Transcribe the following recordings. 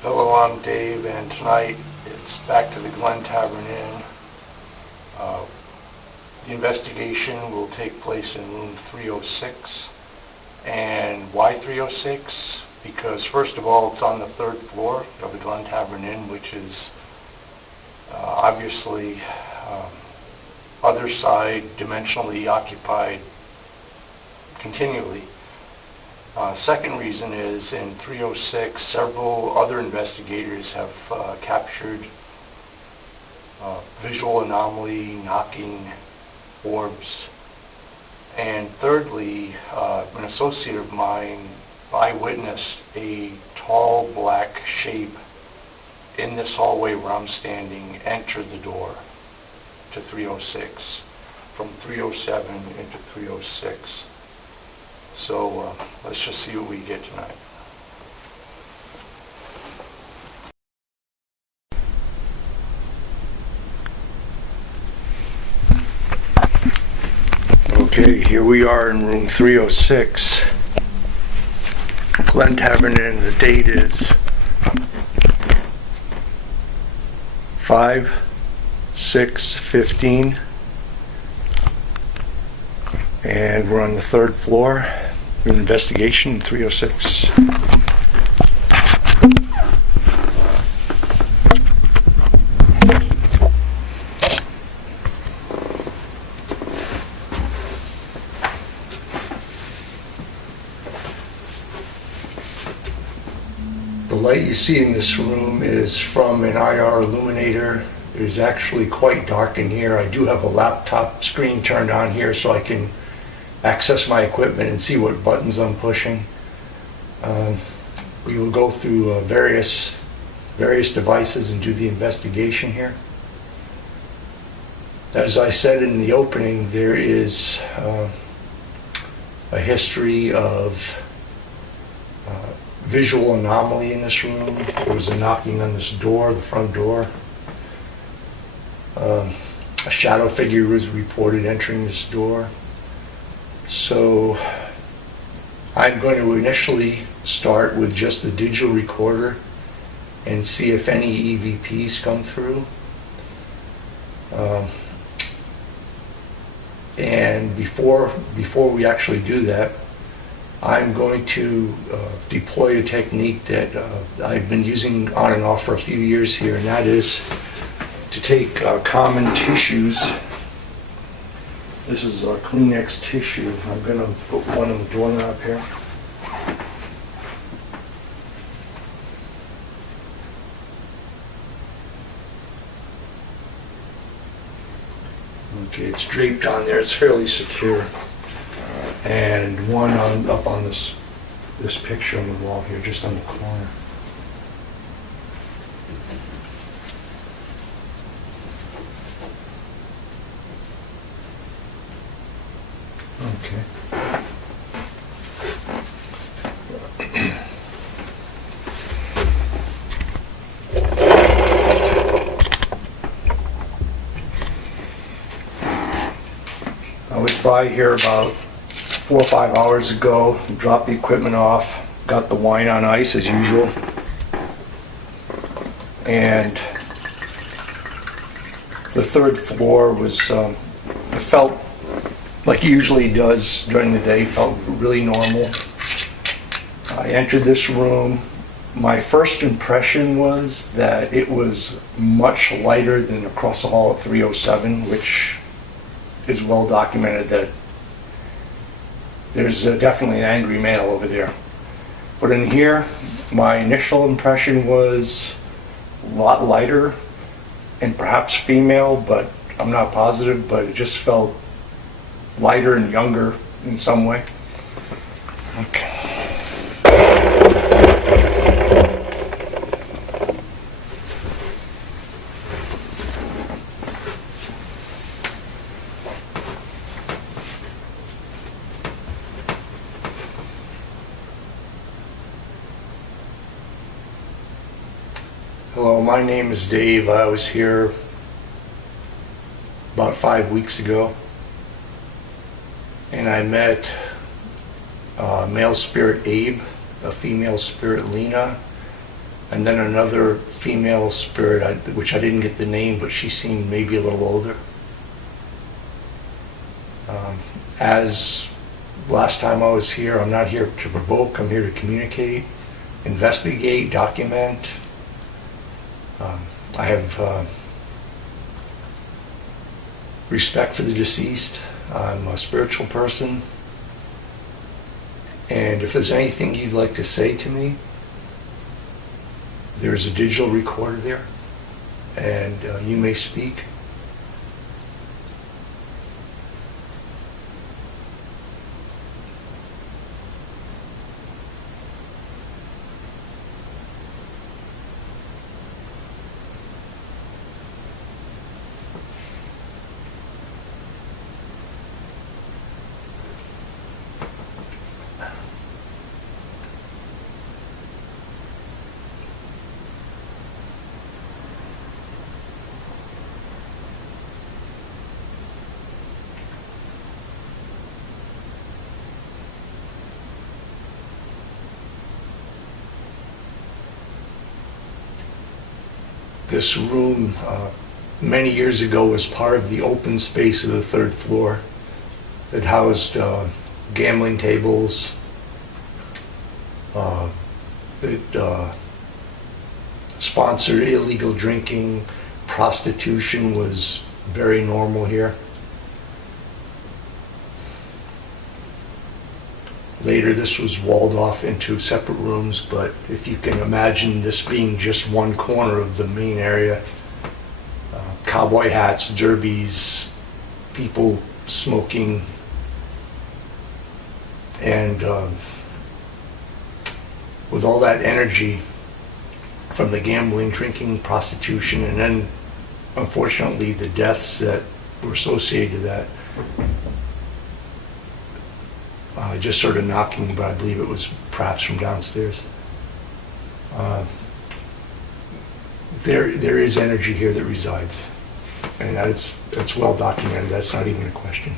Hello, I'm Dave, and tonight it's back to the Glen Tavern Inn. The investigation will take place in room 306. And why 306? Because first of all, it's on the third floor of the Glen Tavern Inn, which is obviously other side, dimensionally occupied continually. Second reason is in 306, several other investigators have captured visual anomaly, knocking, orbs. And thirdly, an associate of mine eyewitnessed a tall black shape in this hallway where I'm standing enter the door to 306 from 307 into 306. So let's just see what we get tonight. Okay, here we are in room 306, Glen Tavern Inn. The date is 5/6/15, and we're on the third floor. An investigation in 306. The light you see in this room is from an IR illuminator. It is actually quite dark in here. I do have a laptop screen turned on here so I can access my equipment and see what buttons I'm pushing. We will go through various devices and do the investigation here. As I said in the opening, there is a history of visual anomaly in this room. There was a knocking on this door, the front door. A shadow figure was reported entering this door. So I'm going to initially start with just the digital recorder and see if any EVPs come through. And before we actually do that, I'm going to deploy a technique that I've been using on and off for a few years here, and that is to take common tissues. This is a Kleenex tissue. I'm going to put one on the doorknob here. Okay, it's draped on there. It's fairly secure. And one up on this picture on the wall here, just on the corner. Okay. I was by here about 4 or 5 hours ago, dropped the equipment off, got the wine on ice as usual, and the third floor was, it felt like it usually does during the day, felt really normal. I entered this room. My first impression was that it was much lighter than across the hall at 307, which is well documented that there's definitely an angry male over there. But in here, my initial impression was a lot lighter and perhaps female, but I'm not positive, but it just felt lighter and younger in some way. Okay. my name is Dave. I was here about 5 weeks ago, and I met a male spirit Abe, a female spirit Lena, and then another female spirit, which I didn't get the name, but she seemed maybe a little older. As last time I was here, I'm not here to provoke, I'm here to communicate, investigate, document. I have respect for the deceased. I'm a spiritual person. And if there's anything you'd like to say to me, there's a digital recorder there, and you may speak. This room, many years ago, was part of the open space of the third floor that housed gambling tables. It sponsored illegal drinking. Prostitution was very normal here. Later, this was walled off into separate rooms, but if you can imagine this being just one corner of the main area, cowboy hats, derbies, people smoking, and with all that energy from the gambling, drinking, prostitution, and then, unfortunately, the deaths that were associated with that, just sort of knocking, but I believe it was perhaps from downstairs. There is energy here that resides, and that's well documented. That's not even a question.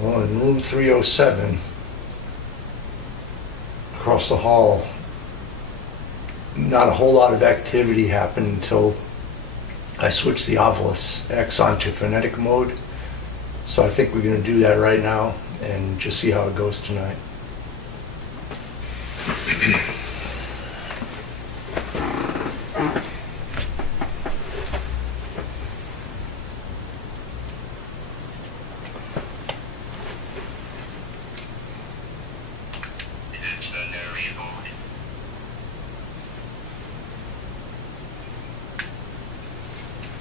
Well, in room 307, across the hall, not a whole lot of activity happened until I switched the Ovilus X onto phonetic mode. So I think we're going to do that right now and just see how it goes tonight.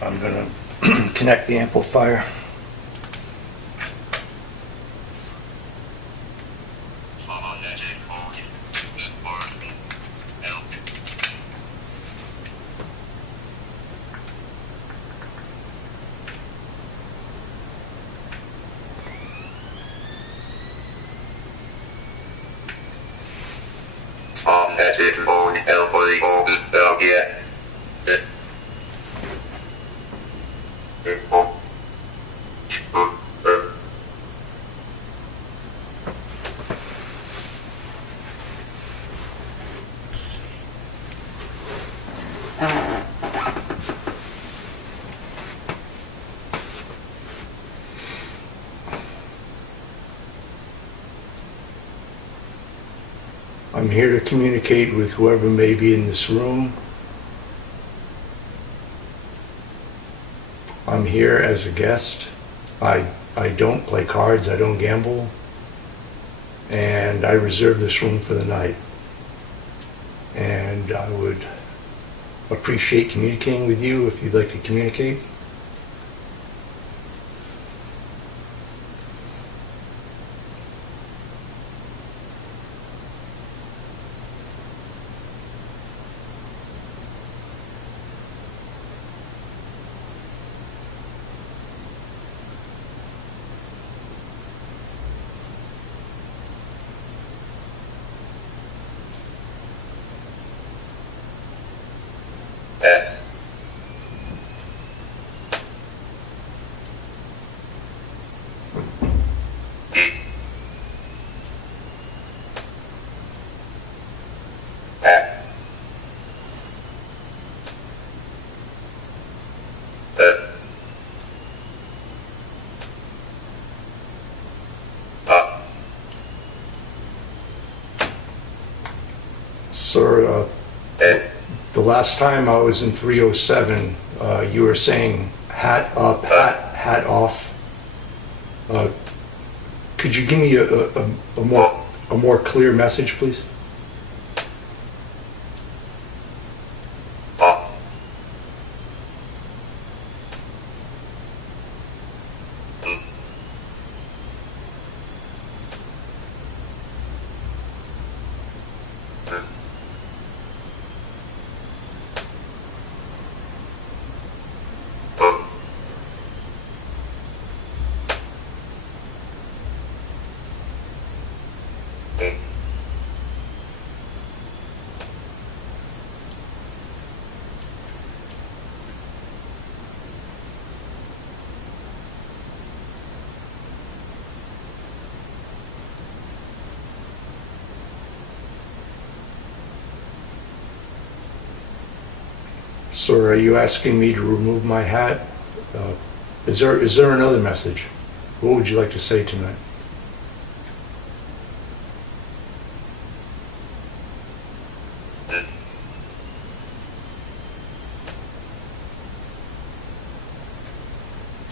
I'm going to connect the amplifier. I'm here to communicate with whoever may be in this room. I'm here as a guest. I don't play cards, I don't gamble, and I reserve this room for the night. And I would appreciate communicating with you if you'd like to communicate. Sir, the last time I was in 307, you were saying hat up, hat off. Could you give me a more clear message, please? Sir, are you asking me to remove my hat? Is there another message? What would you like to say tonight?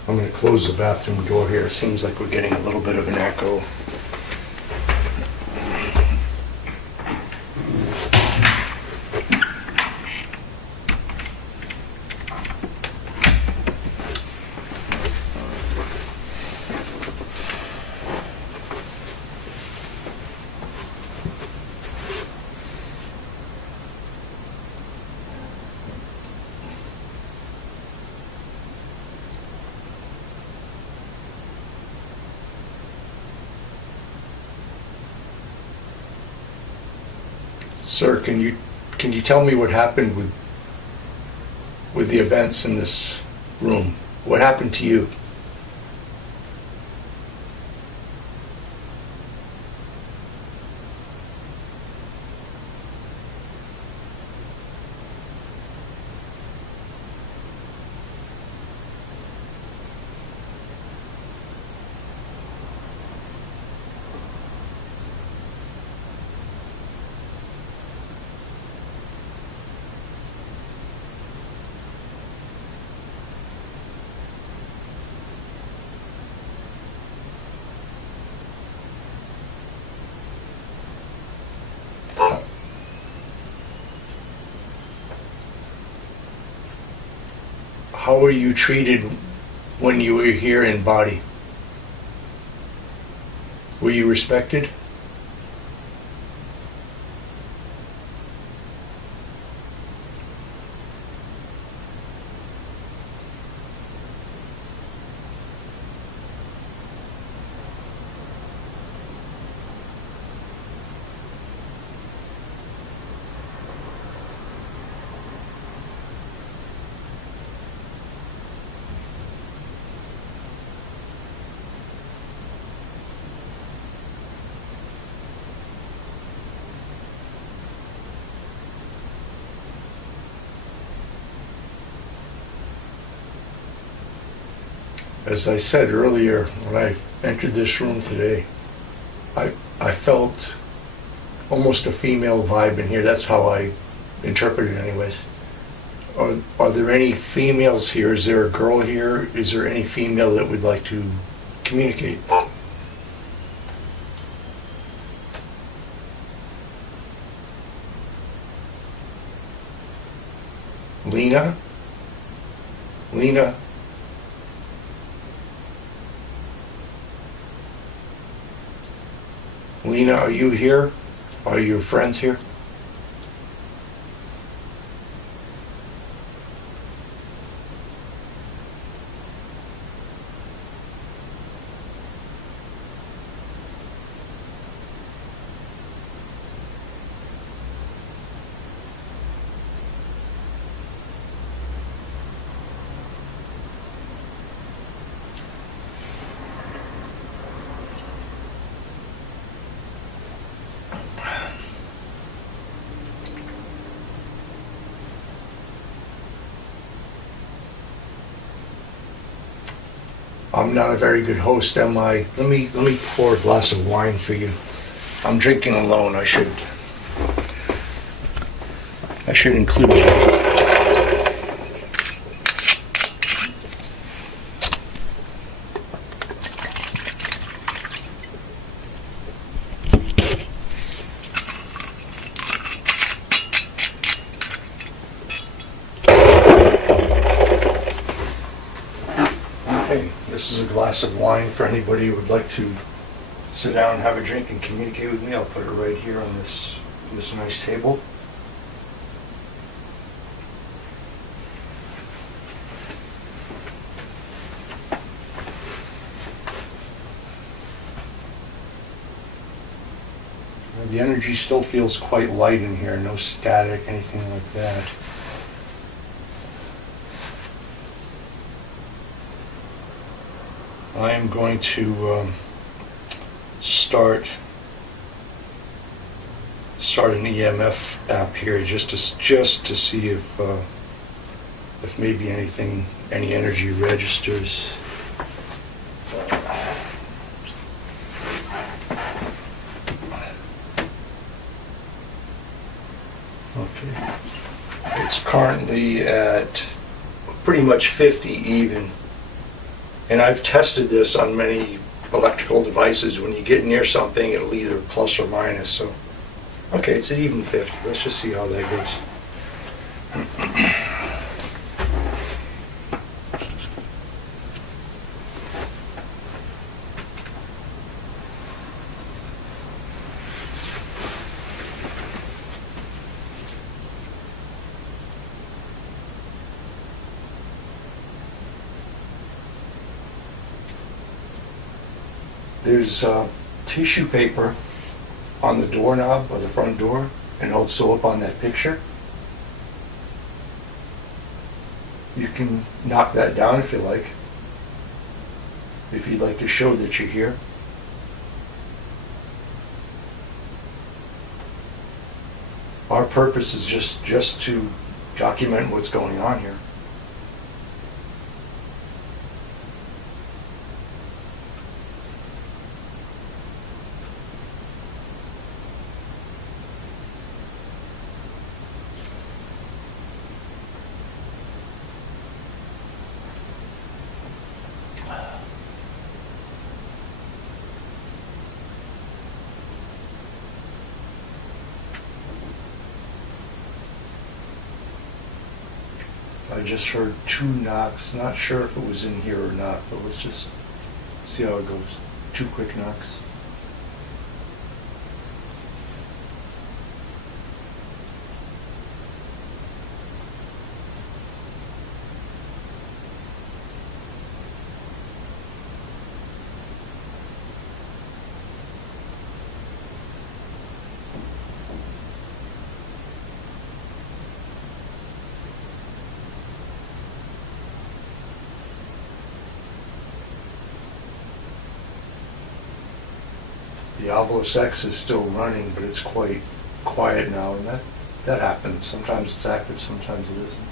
I'm going to close the bathroom door here. It seems like we're getting a little bit of an echo. Sir, can you tell me what happened with the events in this room? What happened to you? How were you treated when you were here in body? Were you respected? As I said earlier, when I entered this room today, I felt almost a female vibe in here. That's how I interpret it anyways. Are there any females here? Is there a girl here? Is there any female that would like to communicate? Lena? Lena? Lena, are you here? Are your friends here? I'm not a very good host, am I? Let me pour a glass of wine for you. I'm drinking alone. I should I should include that. This is a glass of wine for anybody who would like to sit down and have a drink and communicate with me. I'll put it right here on this nice table. The energy still feels quite light in here, no static, anything like that. I am going to start an EMF app here just to see if maybe any energy registers. Okay, it's currently at pretty much 50 even. And I've tested this on many electrical devices. When you get near something, it'll either plus or minus. So, okay, it's at even 50. Let's just see how that goes. There's tissue paper on the doorknob of the front door and also up on that picture. You can knock that down if you like, if you'd like to show that you're here. Our purpose is just to document what's going on here. I just heard 2 knocks. Not sure if it was in here or not, but let's just see how it goes. 2 quick knocks. The Ovilus X is still running, but it's quite quiet now, and that happens. Sometimes it's active, sometimes it isn't.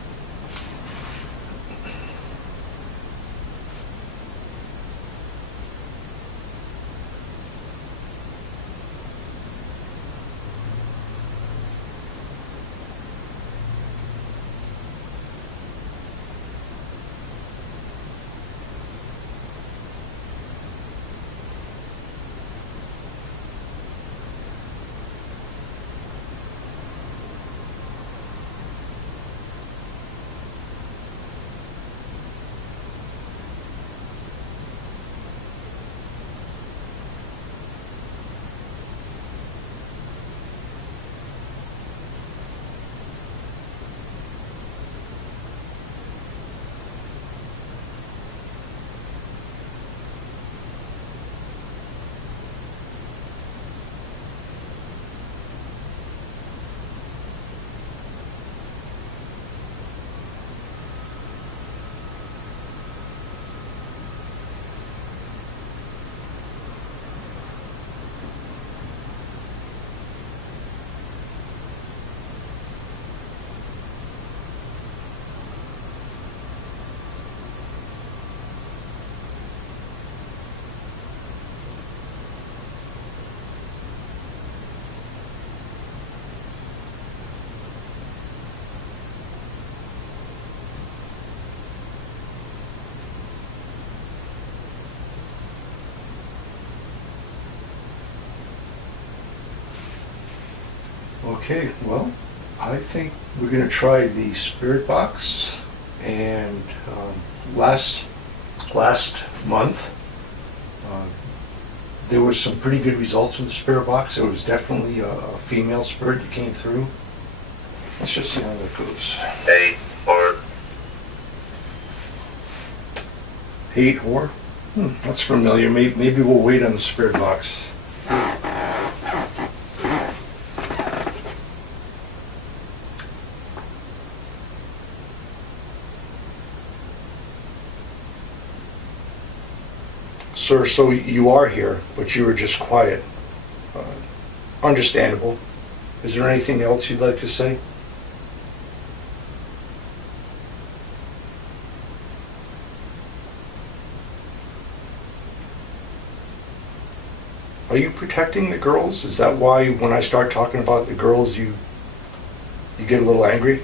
Okay, well, I think we're going to try the spirit box. And last month, there was some pretty good results with the spirit box. It was definitely a female spirit that came through. Let's just see how that goes. Hate whore. Hate whore? That's familiar. Maybe we'll wait on the spirit box. Sir, so you are here, but you were just quiet. Understandable. Is there anything else you'd like to say? Are you protecting the girls? Is that why when I start talking about the girls, you get a little angry?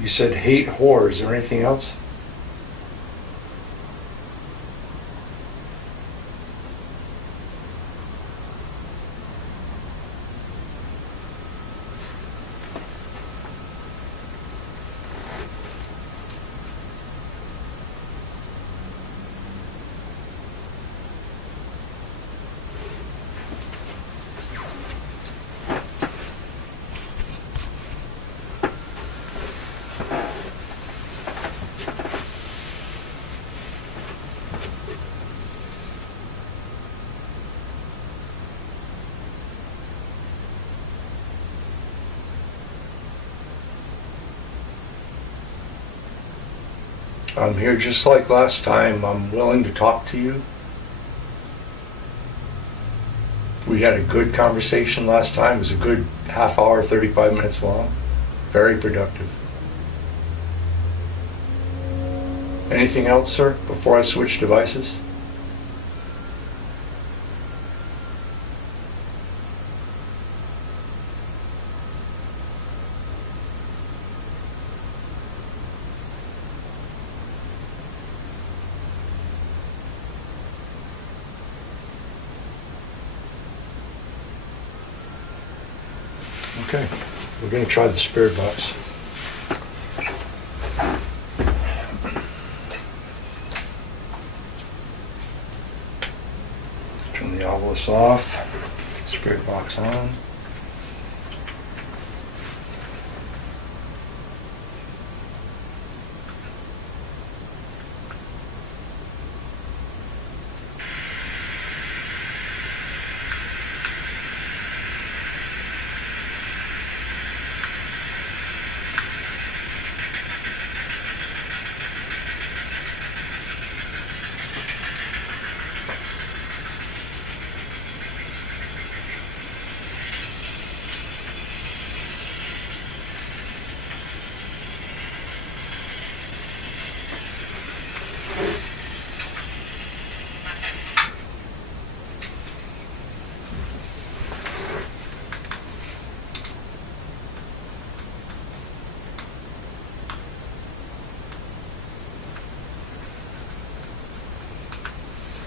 You said hate whore. Is there anything else? I'm here just like last time. I'm willing to talk to you. We had a good conversation last time. It was a good half hour, 35 minutes long. Very productive. Anything else, sir, before I switch devices? Okay, we're going to try the spirit box. Turn the obelisk off, spirit box on.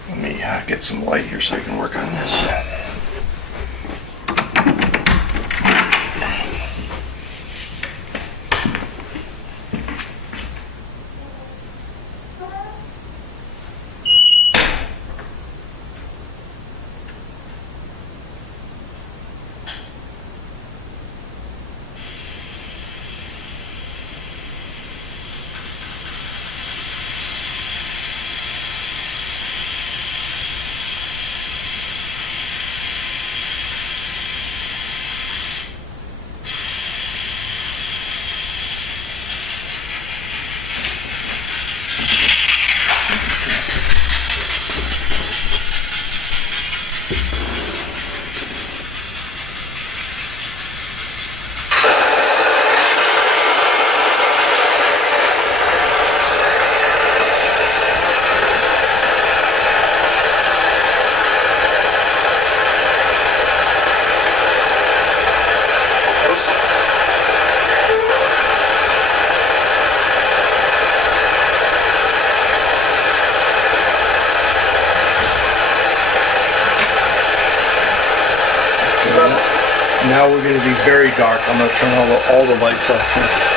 Let me get some light here so I can work on this. now we're going to be very dark. I'm going to turn all the lights off here.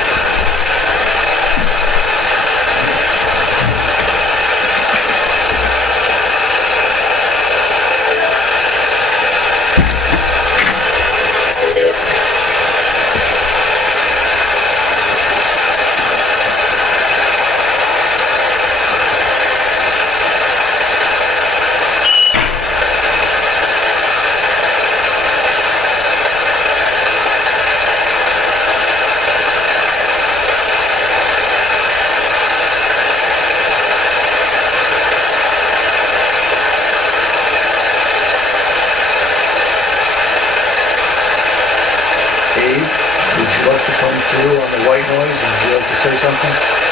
Dave, would you like to come through on the white noise? Would you like to say something?